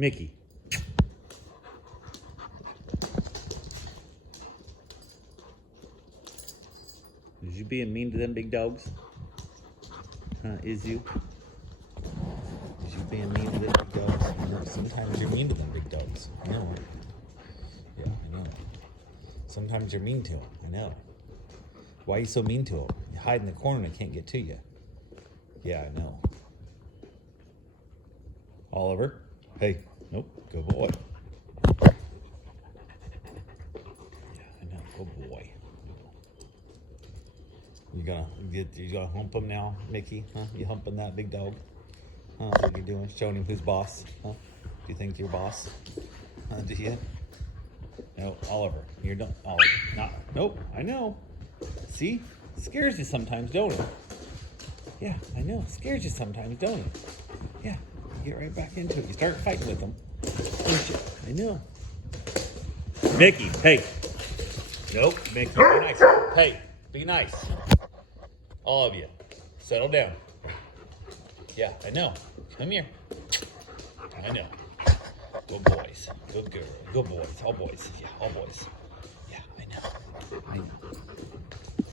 Mickey. Is you being mean to them big dogs? Huh, is you? Is you being mean to them big dogs? I know sometimes you're mean to them big dogs. I know. Yeah, I know. Sometimes you're mean to them. I know. Why are you so mean to them? You hide in the corner and they can't get to you. Yeah, I know. Oliver. Hey. Nope. Good boy. Yeah, I know. Good boy. You gonna hump him now, Mickey? Huh? You humping that big dog? Huh? What you doing? Showing him who's boss? Huh? Do you think you're boss? Do you? No, Oliver. You're done. Oliver. Not. Nope. I know. See? Scares you sometimes, don't it? Yeah, I know. Scares you sometimes, don't it? Yeah. You get right back into it. You start fighting with them. I know. Mickey, hey. Nope, Mickey, be nice. Hey, be nice. All of you, settle down. Yeah, I know. Come here. I know. Good boys. Good girl. Good boys. All boys. Yeah, all boys. Yeah, I know. I know.